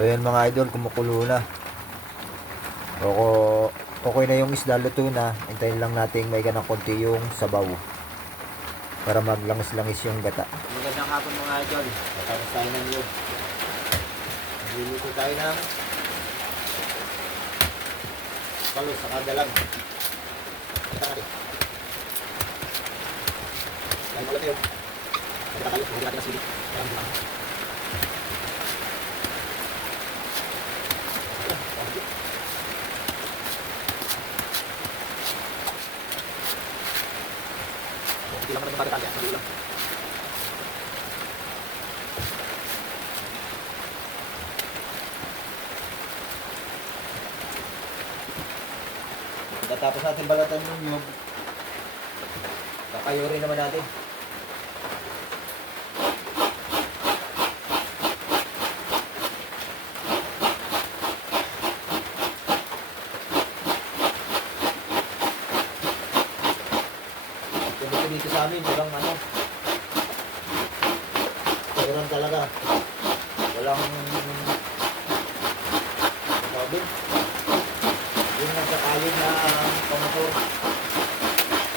So yan mga idol, kumukulo na. Okay na yung isda, luto na. Hintayin lang natin may ganang konti yung sabaw para maglangis-langis yung gata. Magandang hapon mga idol. Tapos tayo ng yun. Magluluto tayo ng palos sa kadalag. Kita natin. Dahil malaki yun. Kita tayo. Hindi natin nasili. Hindi lang naman yung mga detalye. Sa ulam. Tapos natin balatan yung nyug. Kakayurin naman natin. Dito sa amin, walang kairan talaga. Walang tawag. Yung nagkakalit na pamator.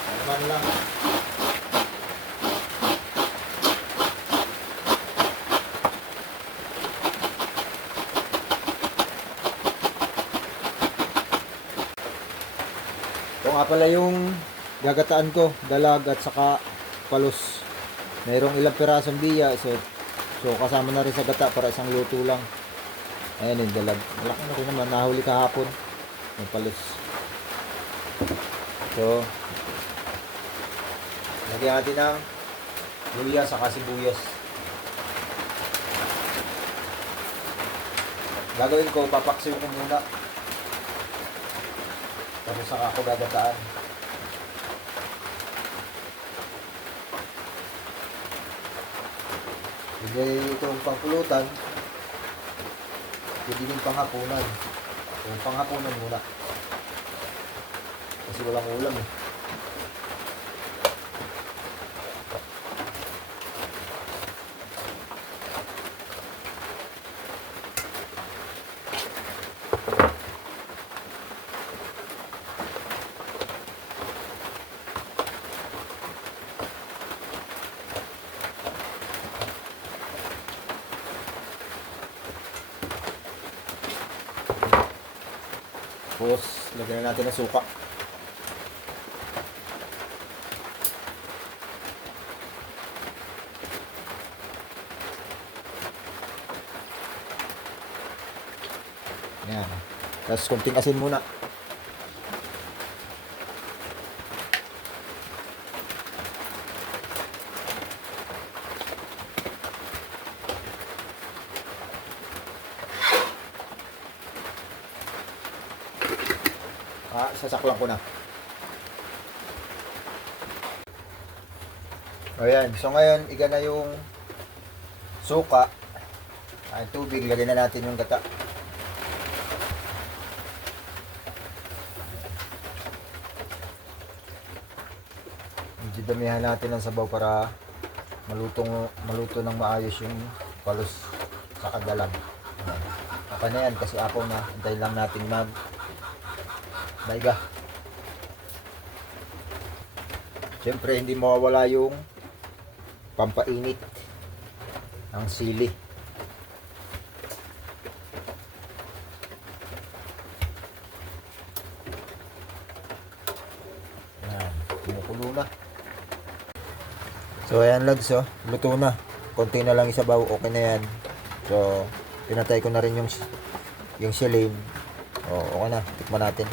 Naman lang. Ito nga pala yung gagataan ko, dalag at saka palos. Mayroong ilang pirasong biya, so kasama na rin sa gata para isang luto lang. Ayan yung dalag. Malaki na rin naman, nahuli kahapon yung palos. So lagyan natin ng luya saka sibuyas. Gagawin ko, papaksiw ko muna, tapos saka ako gagataan. Hindi itong pangpulutan, hindi din panghapunan. Yung panghapunan muna. Kasi walang ulam eh. Tapos lagyan natin ng suka. Yan. Tapos konting asin muna. Sasaklang ko na. Ayan. So ngayon, iga na yung suka. Ay, tubig. Lagyan na natin yung gata. Medyo damihan natin ng sabaw para maluto ng maayos yung palos sa kadalag. Apa na yan kasi apaw na. Hintayin lang natin maiga. Siyempre hindi mawawala yung pampainit ng sili. Yan, kumukulo na. So ayan lads, luto na. Konti na lang isabaw, okay na yan. So pinatay ko na rin yung silane. Okay na, tikman natin.